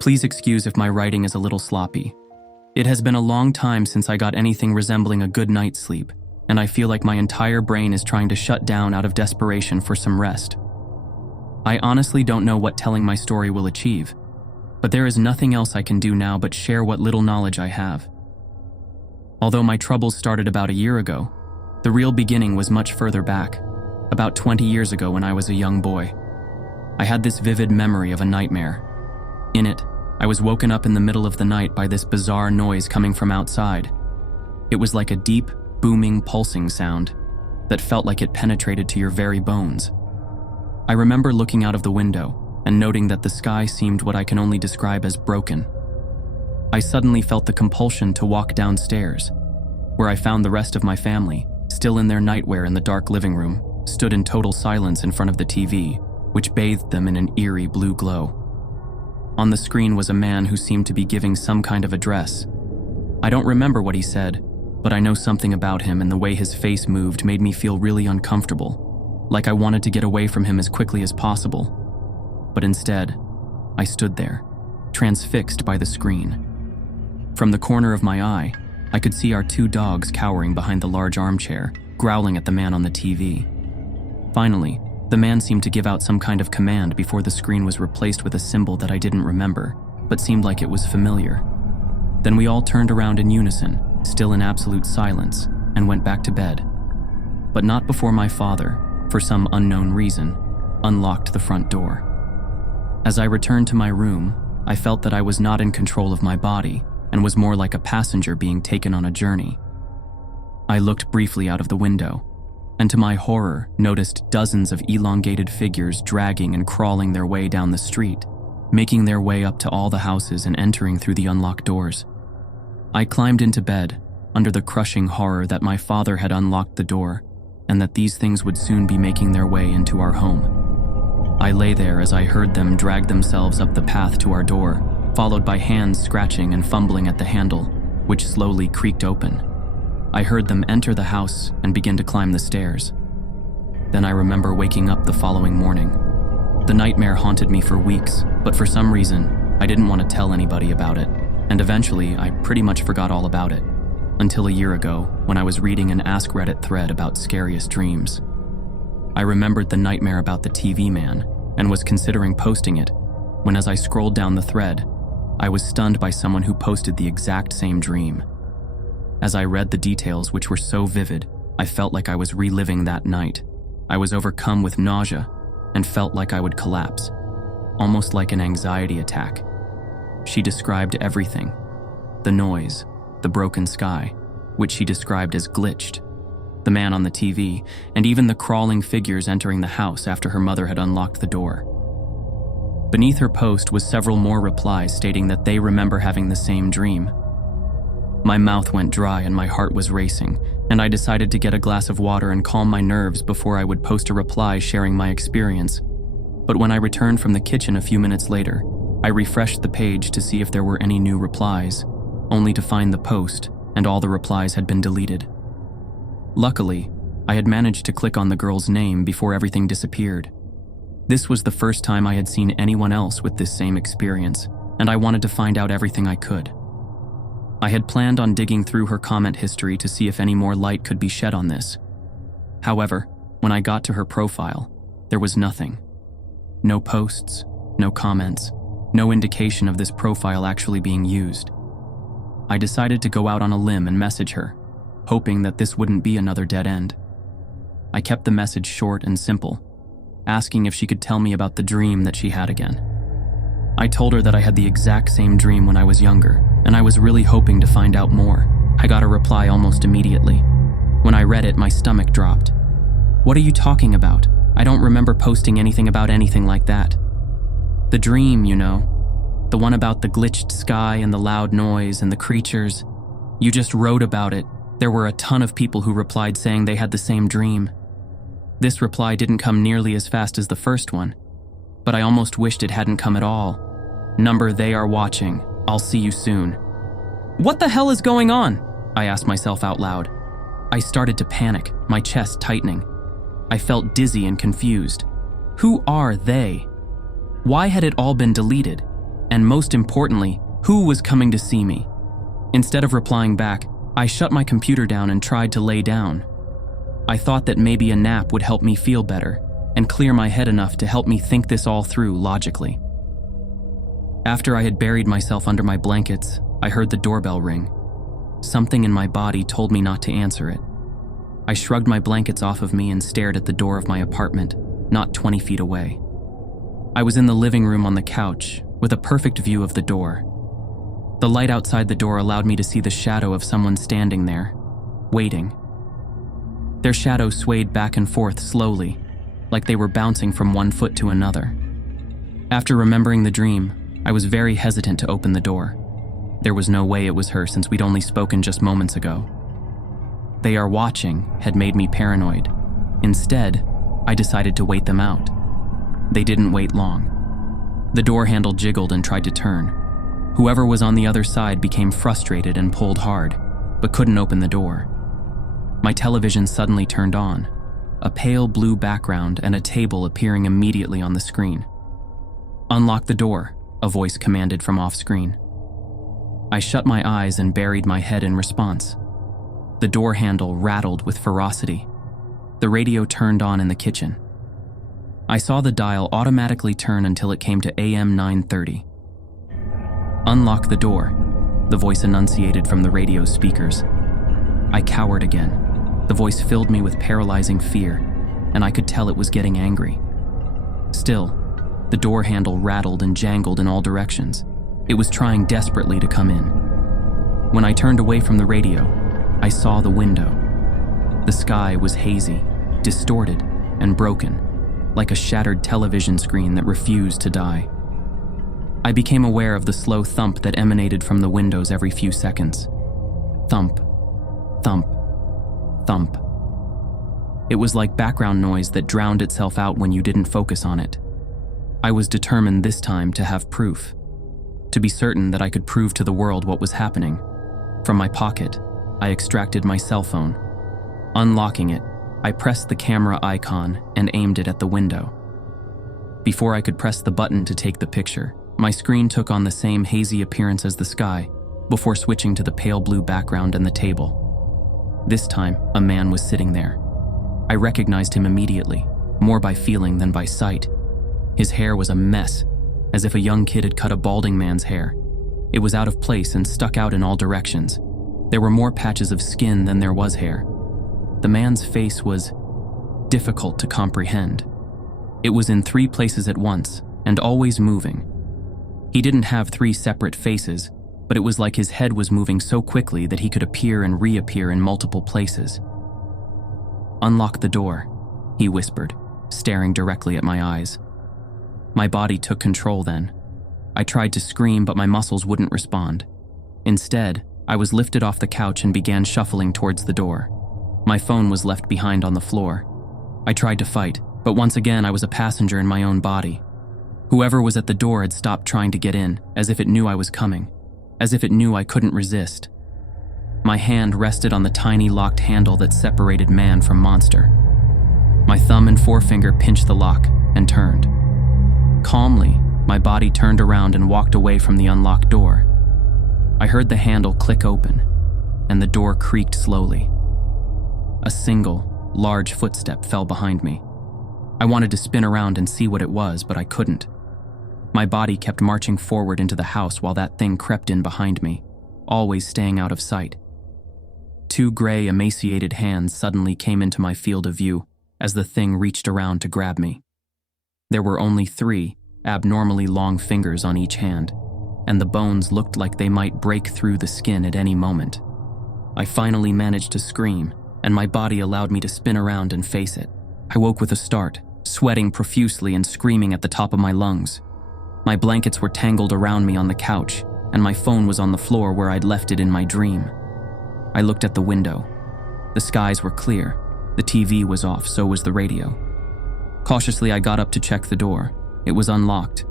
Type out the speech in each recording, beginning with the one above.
Please excuse if my writing is a little sloppy. It has been a long time since I got anything resembling a good night's sleep, and I feel like my entire brain is trying to shut down out of desperation for some rest. I honestly don't know what telling my story will achieve, but there is nothing else I can do now but share what little knowledge I have. Although my troubles started about a year ago, the real beginning was much further back, about 20 years ago when I was a young boy. I had this vivid memory of a nightmare. In it, I was woken up in the middle of the night by this bizarre noise coming from outside. It was like a deep, booming, pulsing sound that felt like it penetrated to your very bones. I remember looking out of the window and noting that the sky seemed what I can only describe as broken. I suddenly felt the compulsion to walk downstairs, where I found the rest of my family, still in their nightwear in the dark living room, stood in total silence in front of the TV, which bathed them in an eerie blue glow. On the screen was a man who seemed to be giving some kind of address. I don't remember what he said, but I know something about him, and the way his face moved made me feel really uncomfortable, like I wanted to get away from him as quickly as possible. But instead, I stood there, transfixed by the screen. From the corner of my eye, I could see our 2 dogs cowering behind the large armchair, growling at the man on the TV. Finally, the man seemed to give out some kind of command before the screen was replaced with a symbol that I didn't remember, but seemed like it was familiar. Then we all turned around in unison, still in absolute silence, and went back to bed. But not before my father, for some unknown reason, unlocked the front door. As I returned to my room, I felt that I was not in control of my body and was more like a passenger being taken on a journey. I looked briefly out of the window, and to my horror, noticed dozens of elongated figures dragging and crawling their way down the street, making their way up to all the houses and entering through the unlocked doors. I climbed into bed, under the crushing horror that my father had unlocked the door, and that these things would soon be making their way into our home. I lay there as I heard them drag themselves up the path to our door, followed by hands scratching and fumbling at the handle, which slowly creaked open. I heard them enter the house and begin to climb the stairs. Then I remember waking up the following morning. The nightmare haunted me for weeks, but for some reason, I didn't want to tell anybody about it, and eventually I pretty much forgot all about it, until a year ago when I was reading an Ask Reddit thread about scariest dreams. I remembered the nightmare about the TV man and was considering posting it, when as I scrolled down the thread, I was stunned by someone who posted the exact same dream. As I read the details, which were so vivid, I felt like I was reliving that night. I was overcome with nausea and felt like I would collapse, almost like an anxiety attack. She described everything: the noise, the broken sky, which she described as glitched, the man on the TV, and even the crawling figures entering the house after her mother had unlocked the door. Beneath her post was several more replies stating that they remember having the same dream. My mouth went dry and my heart was racing, and I decided to get a glass of water and calm my nerves before I would post a reply sharing my experience. But when I returned from the kitchen a few minutes later, I refreshed the page to see if there were any new replies, only to find the post and all the replies had been deleted. Luckily, I had managed to click on the girl's name before everything disappeared. This was the first time I had seen anyone else with this same experience, and I wanted to find out everything I could. I had planned on digging through her comment history to see if any more light could be shed on this. However, when I got to her profile, there was nothing. No posts, no comments, no indication of this profile actually being used. I decided to go out on a limb and message her, hoping that this wouldn't be another dead end. I kept the message short and simple, asking if she could tell me about the dream that she had again. I told her that I had the exact same dream when I was younger, and I was really hoping to find out more. I got a reply almost immediately. When I read it, my stomach dropped. "What are you talking about? I don't remember posting anything about anything like that." "The dream, you know. The one about the glitched sky and the loud noise and the creatures. You just wrote about it. There were a ton of people who replied saying they had the same dream." This reply didn't come nearly as fast as the first one, but I almost wished it hadn't come at all. "Number they are watching. I'll see you soon." What the hell is going on? I asked myself out loud. I started to panic, my chest tightening. I felt dizzy and confused. Who are they? Why had it all been deleted? And most importantly, who was coming to see me? Instead of replying back, I shut my computer down and tried to lay down. I thought that maybe a nap would help me feel better and clear my head enough to help me think this all through logically. After I had buried myself under my blankets, I heard the doorbell ring. Something in my body told me not to answer it. I shrugged my blankets off of me and stared at the door of my apartment, not 20 feet away. I was in the living room on the couch, with a perfect view of the door. The light outside the door allowed me to see the shadow of someone standing there, waiting. Their shadow swayed back and forth slowly, like they were bouncing from one foot to another. After remembering the dream, I was very hesitant to open the door. There was no way it was her since we'd only spoken just moments ago. They are watching had made me paranoid. Instead, I decided to wait them out. They didn't wait long. The door handle jiggled and tried to turn. Whoever was on the other side became frustrated and pulled hard, but couldn't open the door. My television suddenly turned on, a pale blue background and a table appearing immediately on the screen. "Unlock the door," a voice commanded from off-screen. I shut my eyes and buried my head in response. The door handle rattled with ferocity. The radio turned on in the kitchen. I saw the dial automatically turn until it came to AM 930. "Unlock the door," the voice enunciated from the radio speakers. I cowered again. The voice filled me with paralyzing fear, and I could tell it was getting angry. Still, the door handle rattled and jangled in all directions. It was trying desperately to come in. When I turned away from the radio, I saw the window. The sky was hazy, distorted, and broken, like a shattered television screen that refused to die. I became aware of the slow thump that emanated from the windows every few seconds. Thump, thump, thump. It was like background noise that drowned itself out when you didn't focus on it. I was determined this time to have proof, to be certain that I could prove to the world what was happening. From my pocket, I extracted my cell phone. Unlocking it, I pressed the camera icon and aimed it at the window. Before I could press the button to take the picture, my screen took on the same hazy appearance as the sky, before switching to the pale blue background and the table. This time, a man was sitting there. I recognized him immediately, more by feeling than by sight. His hair was a mess, as if a young kid had cut a balding man's hair. It was out of place and stuck out in all directions. There were more patches of skin than there was hair. The man's face was difficult to comprehend. It was in 3 places at once, and always moving. He didn't have 3 separate faces, but it was like his head was moving so quickly that he could appear and reappear in multiple places. "Unlock the door," he whispered, staring directly at my eyes. My body took control then. I tried to scream, but my muscles wouldn't respond. Instead, I was lifted off the couch and began shuffling towards the door. My phone was left behind on the floor. I tried to fight, but once again I was a passenger in my own body. Whoever was at the door had stopped trying to get in, as if it knew I was coming, as if it knew I couldn't resist. My hand rested on the tiny locked handle that separated man from monster. My thumb and forefinger pinched the lock and turned. Calmly, my body turned around and walked away from the unlocked door. I heard the handle click open, and the door creaked slowly. A single, large footstep fell behind me. I wanted to spin around and see what it was, but I couldn't. My body kept marching forward into the house while that thing crept in behind me, always staying out of sight. 2 gray, emaciated hands suddenly came into my field of view as the thing reached around to grab me. There were only 3 abnormally long fingers on each hand, and the bones looked like they might break through the skin at any moment. I finally managed to scream, and my body allowed me to spin around and face it. I woke with a start, sweating profusely and screaming at the top of my lungs. My blankets were tangled around me on the couch, and my phone was on the floor where I'd left it in my dream. I looked at the window. The skies were clear. The TV was off, so was the radio. Cautiously, I got up to check the door. It was unlocked.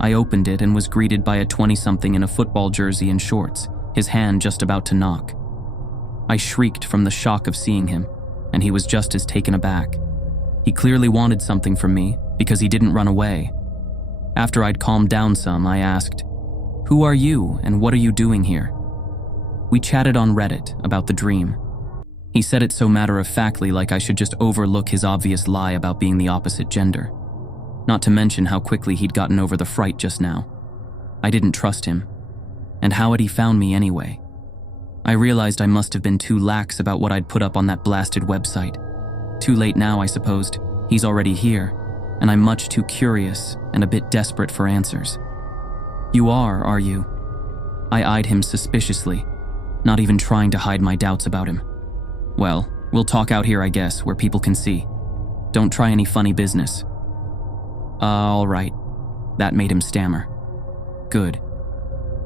I opened it and was greeted by a 20-something in a football jersey and shorts, his hand just about to knock. I shrieked from the shock of seeing him, and he was just as taken aback. He clearly wanted something from me because he didn't run away. After I'd calmed down some, I asked, "Who are you and what are you doing here?" We chatted on Reddit about the dream. He said it so matter-of-factly, like I should just overlook his obvious lie about being the opposite gender. Not to mention how quickly he'd gotten over the fright just now. I didn't trust him. And how had he found me anyway? I realized I must have been too lax about what I'd put up on that blasted website. Too late now, I supposed. He's already here, and I'm much too curious and a bit desperate for answers. "You are you?" I eyed him suspiciously, not even trying to hide my doubts about him. "Well, we'll talk out here, I guess, where people can see. Don't try any funny business." All right." That made him stammer. Good.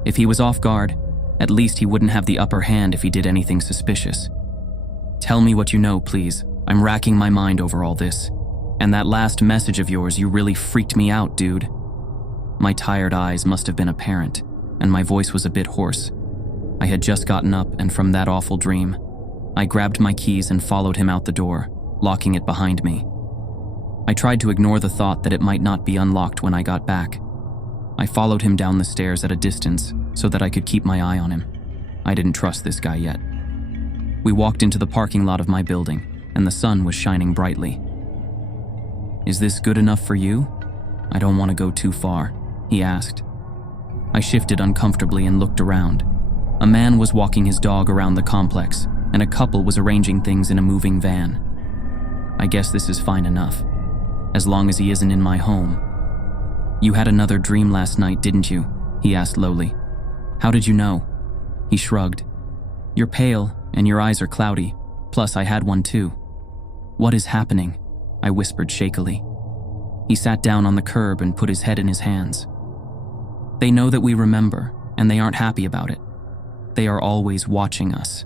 If he was off guard, at least he wouldn't have the upper hand if he did anything suspicious. "Tell me what you know, please. I'm racking my mind over all this. And that last message of yours, you really freaked me out, dude." My tired eyes must have been apparent, and my voice was a bit hoarse. I had just gotten up, and from that awful dream, I grabbed my keys and followed him out the door, locking it behind me. I tried to ignore the thought that it might not be unlocked when I got back. I followed him down the stairs at a distance so that I could keep my eye on him. I didn't trust this guy yet. We walked into the parking lot of my building, and the sun was shining brightly. "Is this good enough for you? I don't want to go too far," he asked. I shifted uncomfortably and looked around. A man was walking his dog around the complex, and a couple was arranging things in a moving van. I guess this is fine enough, as long as he isn't in my home. "You had another dream last night, didn't you?" he asked lowly. "How did you know?" He shrugged. "You're pale, and your eyes are cloudy. Plus, I had one too." "What is happening?" I whispered shakily. He sat down on the curb and put his head in his hands. "They know that we remember, and they aren't happy about it. They are always watching us."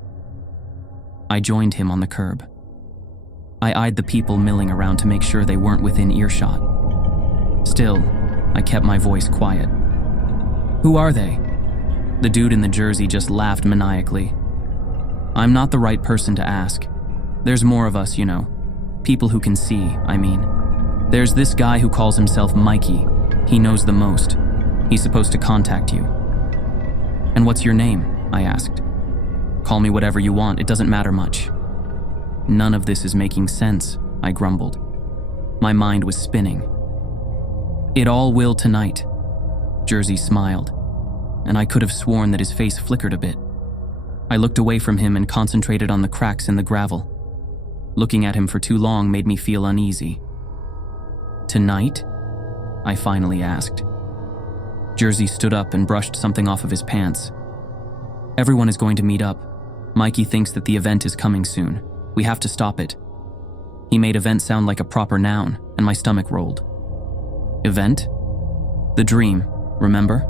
I joined him on the curb. I eyed the people milling around to make sure they weren't within earshot. Still, I kept my voice quiet. "Who are they?" The dude in the jersey just laughed maniacally. "I'm not the right person to ask. There's more of us, you know. People who can see, I mean. There's this guy who calls himself Mikey. He knows the most. He's supposed to contact you." "And what's your name?" I asked. "Call me whatever you want, it doesn't matter much." "None of this is making sense," I grumbled. My mind was spinning. "It all will tonight." Jersey smiled, and I could have sworn that his face flickered a bit. I looked away from him and concentrated on the cracks in the gravel. Looking at him for too long made me feel uneasy. "Tonight?" I finally asked. Jersey stood up and brushed something off of his pants. "Everyone is going to meet up. Mikey thinks that the event is coming soon. We have to stop it." He made event sound like a proper noun, and my stomach rolled. "Event?" "The dream, remember?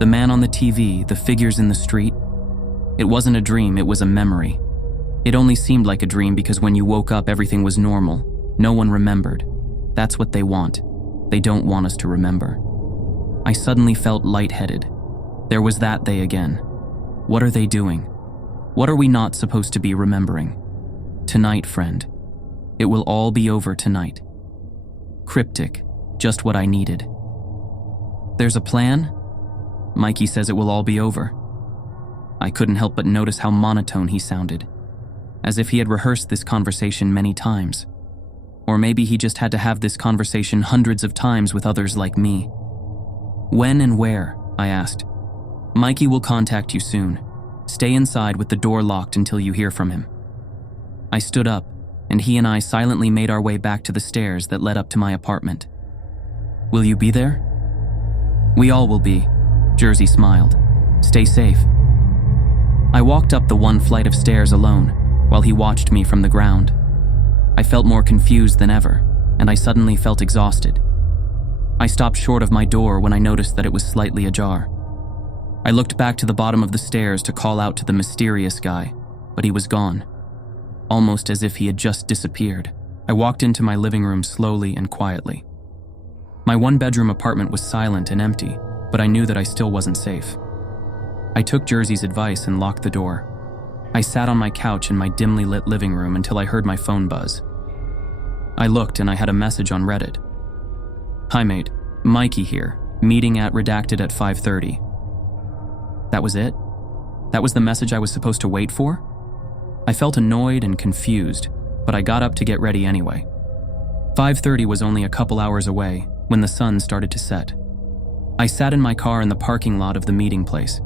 The man on the TV, the figures in the street. It wasn't a dream, it was a memory. It only seemed like a dream because when you woke up everything was normal. No one remembered. That's what they want. They don't want us to remember." I suddenly felt lightheaded. There was that they again. What are they doing? What are we not supposed to be remembering? Tonight, friend. It will all be over tonight. Cryptic, just what I needed. "There's a plan?" "Mikey says it will all be over." I couldn't help but notice how monotone he sounded, as if he had rehearsed this conversation many times. Or maybe he just had to have this conversation hundreds of times with others like me. "When and where?" I asked. "Mikey will contact you soon. Stay inside with the door locked until you hear from him." I stood up, and he and I silently made our way back to the stairs that led up to my apartment. "Will you be there?" "We all will be," Jersey smiled. "Stay safe." I walked up the one flight of stairs alone, while he watched me from the ground. I felt more confused than ever, and I suddenly felt exhausted. I stopped short of my door when I noticed that it was slightly ajar. I looked back to the bottom of the stairs to call out to the mysterious guy, but he was gone, almost as if he had just disappeared. I walked into my living room slowly and quietly. My one-bedroom apartment was silent and empty, but I knew that I still wasn't safe. I took Jersey's advice and locked the door. I sat on my couch in my dimly lit living room until I heard my phone buzz. I looked and I had a message on Reddit. "Hi mate, Mikey here, meeting at redacted at 5:30. That was it? That was the message I was supposed to wait for? I felt annoyed and confused, but I got up to get ready anyway. 5:30 was only a couple hours away when the sun started to set. I sat in my car in the parking lot of the meeting place.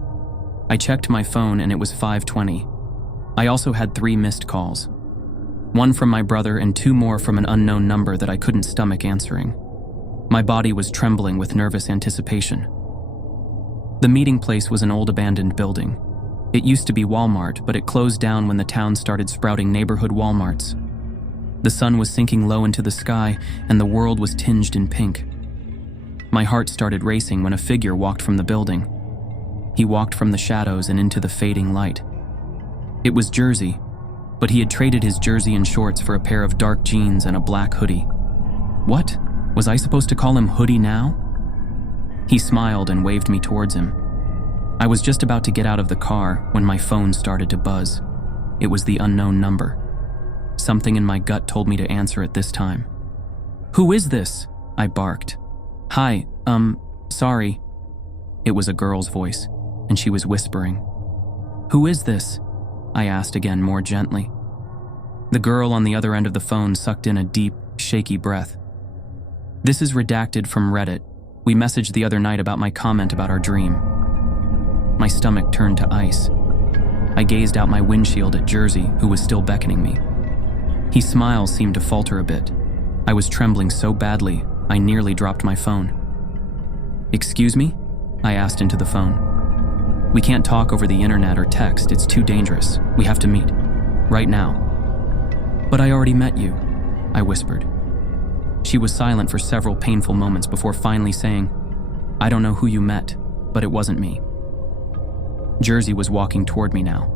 I checked my phone and it was 5:20. I also had 3 missed calls. One from my brother and 2 more from an unknown number that I couldn't stomach answering. My body was trembling with nervous anticipation. The meeting place was an old abandoned building. It used to be Walmart, but it closed down when the town started sprouting neighborhood Walmarts. The sun was sinking low into the sky, and the world was tinged in pink. My heart started racing when a figure walked from the building. He walked from the shadows and into the fading light. It was Jersey, but he had traded his jersey and shorts for a pair of dark jeans and a black hoodie. What? Was I supposed to call him Hoodie now? He smiled and waved me towards him. I was just about to get out of the car when my phone started to buzz. It was the unknown number. Something in my gut told me to answer it this time. "Who is this?" I barked. "Hi, sorry." It was a girl's voice, and she was whispering. "Who is this?" I asked again more gently. The girl on the other end of the phone sucked in a deep, shaky breath. "This is redacted from Reddit. We messaged the other night about my comment about our dream." My stomach turned to ice. I gazed out my windshield at Jersey, who was still beckoning me. His smile seemed to falter a bit. I was trembling so badly, I nearly dropped my phone. "Excuse me?" I asked into the phone. "We can't talk over the internet or text. It's too dangerous. We have to meet. Right now." "But I already met you," I whispered. She was silent for several painful moments before finally saying, "I don't know who you met, but it wasn't me." Jersey was walking toward me now.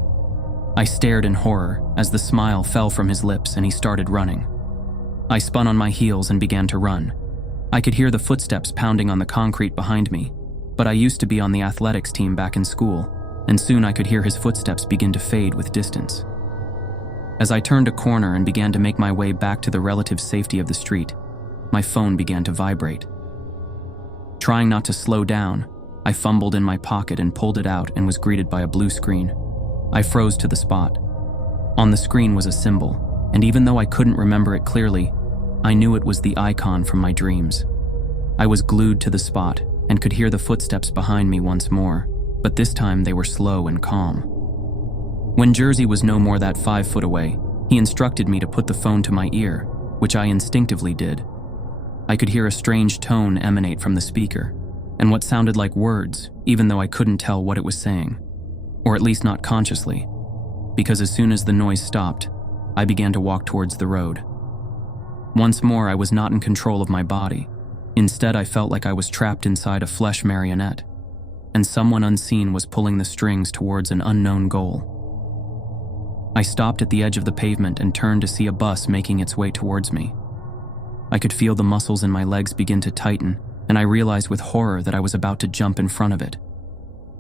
I stared in horror as the smile fell from his lips and he started running. I spun on my heels and began to run. I could hear the footsteps pounding on the concrete behind me, but I used to be on the athletics team back in school, and soon I could hear his footsteps begin to fade with distance. As I turned a corner and began to make my way back to the relative safety of the street, my phone began to vibrate. Trying not to slow down, I fumbled in my pocket and pulled it out and was greeted by a blue screen. I froze to the spot. On the screen was a symbol, and even though I couldn't remember it clearly, I knew it was the icon from my dreams. I was glued to the spot and could hear the footsteps behind me once more, but this time they were slow and calm. When Jersey was no more than 5 foot away, he instructed me to put the phone to my ear, which I instinctively did. I could hear a strange tone emanate from the speaker, and what sounded like words, even though I couldn't tell what it was saying, or at least not consciously, because as soon as the noise stopped, I began to walk towards the road. Once more, I was not in control of my body. Instead, I felt like I was trapped inside a flesh marionette, and someone unseen was pulling the strings towards an unknown goal. I stopped at the edge of the pavement and turned to see a bus making its way towards me. I could feel the muscles in my legs begin to tighten, and I realized with horror that I was about to jump in front of it.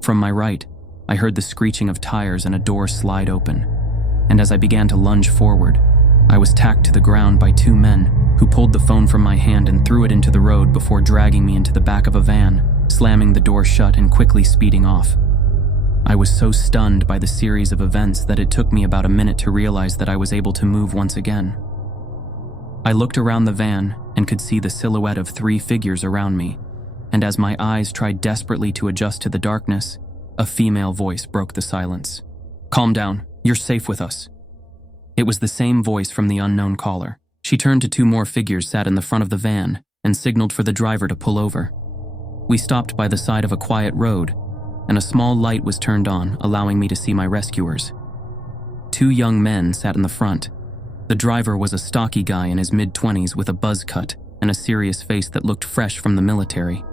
From my right, I heard the screeching of tires and a door slide open, and as I began to lunge forward, I was tacked to the ground by 2 men who pulled the phone from my hand and threw it into the road before dragging me into the back of a van, slamming the door shut and quickly speeding off. I was so stunned by the series of events that it took me about a minute to realize that I was able to move once again. I looked around the van and could see the silhouette of 3 figures around me, and as my eyes tried desperately to adjust to the darkness, a female voice broke the silence. "Calm down, you're safe with us." It was the same voice from the unknown caller. She turned to 2 more figures sat in the front of the van and signaled for the driver to pull over. We stopped by the side of a quiet road, and a small light was turned on, allowing me to see my rescuers. 2 young men sat in the front. The driver was a stocky guy in his mid-20s with a buzz cut and a serious face that looked fresh from the military.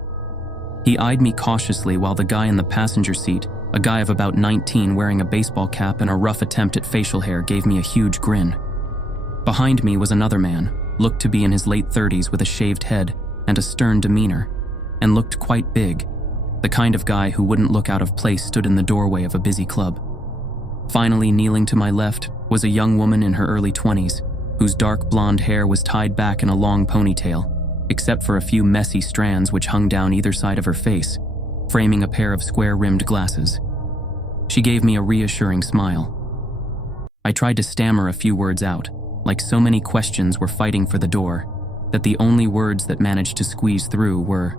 He eyed me cautiously while the guy in the passenger seat, a guy of about 19 wearing a baseball cap and a rough attempt at facial hair, gave me a huge grin. Behind me was another man, looked to be in his late 30s with a shaved head and a stern demeanor, and looked quite big. The kind of guy who wouldn't look out of place stood in the doorway of a busy club. Finally, kneeling to my left was a young woman in her early 20s, whose dark blonde hair was tied back in a long ponytail. except for a few messy strands which hung down either side of her face, framing a pair of square-rimmed glasses. She gave me a reassuring smile. I tried to stammer a few words out, like so many questions were fighting for the door, that the only words that managed to squeeze through were,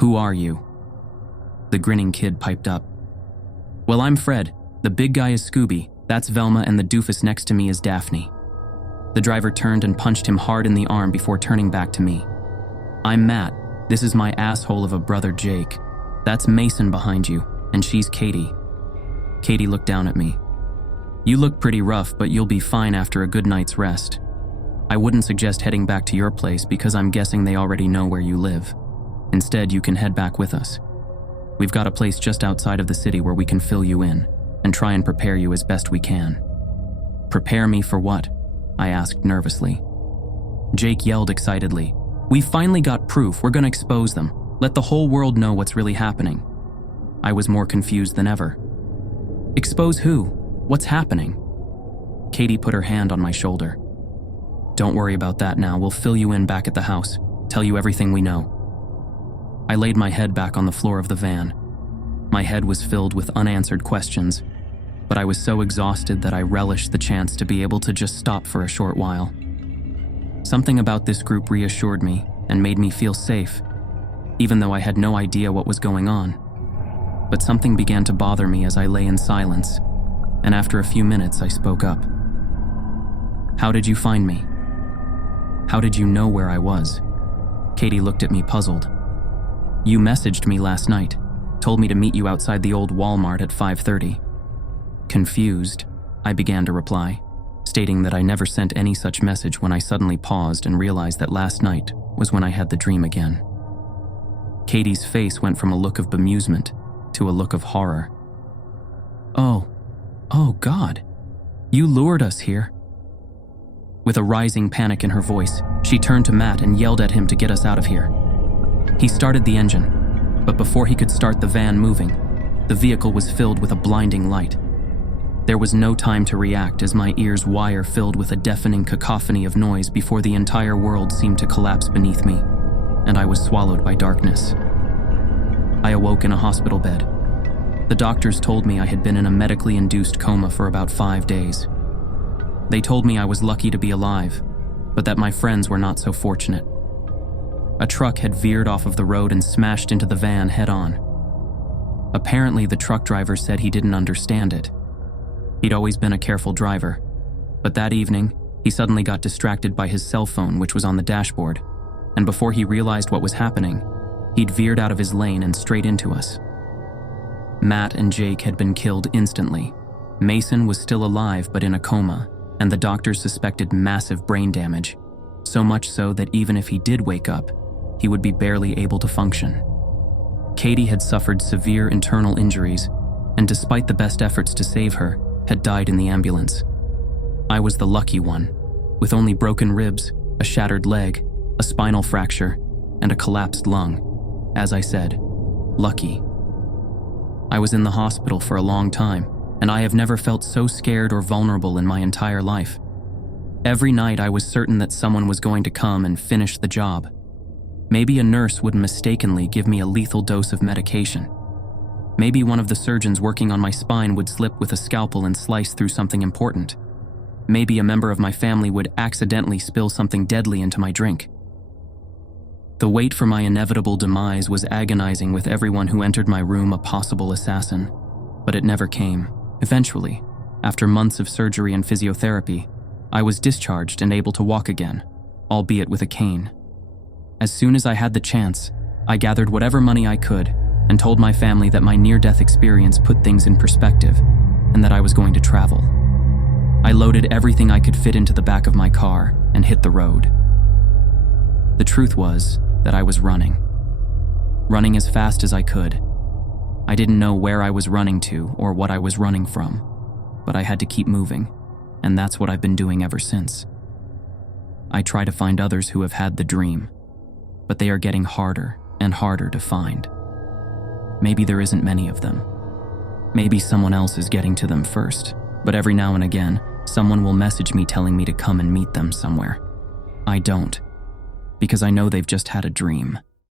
"Who are you?" The grinning kid piped up. "Well, I'm Fred. The big guy is Scooby. That's Velma, and the doofus next to me is Daphne." The driver turned and punched him hard in the arm before turning back to me. "I'm Matt. This is my asshole of a brother, Jake. That's Mason behind you, and she's Katie." Katie looked down at me. "You look pretty rough, but you'll be fine after a good night's rest. I wouldn't suggest heading back to your place because I'm guessing they already know where you live. Instead, you can head back with us. We've got a place just outside of the city where we can fill you in and try and prepare you as best we can." "Prepare me for what?" I asked nervously. Jake yelled excitedly. "We finally got proof. We're gonna expose them. Let the whole world know what's really happening." I was more confused than ever. "Expose who? What's happening?" Katie put her hand on my shoulder. "Don't worry about that now. We'll fill you in back at the house, tell you everything we know." I laid my head back on the floor of the van. My head was filled with unanswered questions, but I was so exhausted that I relished the chance to be able to just stop for a short while. Something about this group reassured me and made me feel safe, even though I had no idea what was going on. But something began to bother me as I lay in silence, and after a few minutes I spoke up. "How did you find me? How did you know where I was?" Katie looked at me puzzled. "You messaged me last night, told me to meet you outside the old Walmart at 5:30. Confused, I began to reply, stating that I never sent any such message when I suddenly paused and realized that last night was when I had the dream again. Katie's face went from a look of bemusement to a look of horror. Oh God, you lured us here." With a rising panic in her voice, she turned to Matt and yelled at him to get us out of here. He started the engine, but before he could start the van moving, the vehicle was filled with a blinding light. There was no time to react as my ears wire filled with a deafening cacophony of noise before the entire world seemed to collapse beneath me, and I was swallowed by darkness. I awoke in a hospital bed. The doctors told me I had been in a medically induced coma for about 5 days. They told me I was lucky to be alive, but that my friends were not so fortunate. A truck had veered off of the road and smashed into the van head-on. Apparently, the truck driver said he didn't understand it. He'd always been a careful driver, but that evening, he suddenly got distracted by his cell phone, which was on the dashboard, and before he realized what was happening, he'd veered out of his lane and straight into us. Matt and Jake had been killed instantly. Mason was still alive but in a coma, and the doctors suspected massive brain damage, so much so that even if he did wake up, he would be barely able to function. Katie had suffered severe internal injuries, and despite the best efforts to save her, had died in the ambulance. I was the lucky one, with only broken ribs, a shattered leg, a spinal fracture, and a collapsed lung. As I said, lucky. I was in the hospital for a long time, and I have never felt so scared or vulnerable in my entire life. Every night I was certain that someone was going to come and finish the job. Maybe a nurse would mistakenly give me a lethal dose of medication. Maybe one of the surgeons working on my spine would slip with a scalpel and slice through something important. Maybe a member of my family would accidentally spill something deadly into my drink. The wait for my inevitable demise was agonizing, with everyone who entered my room a possible assassin, but it never came. Eventually, after months of surgery and physiotherapy, I was discharged and able to walk again, albeit with a cane. As soon as I had the chance, I gathered whatever money I could and told my family that my near-death experience put things in perspective and that I was going to travel. I loaded everything I could fit into the back of my car and hit the road. The truth was that I was running as fast as I could. I didn't know where I was running to or what I was running from, but I had to keep moving, and that's what I've been doing ever since. I try to find others who have had the dream, but they are getting harder and harder to find. Maybe there isn't many of them. Maybe someone else is getting to them first, but every now and again, someone will message me telling me to come and meet them somewhere. I don't. because I know they've just had a dream.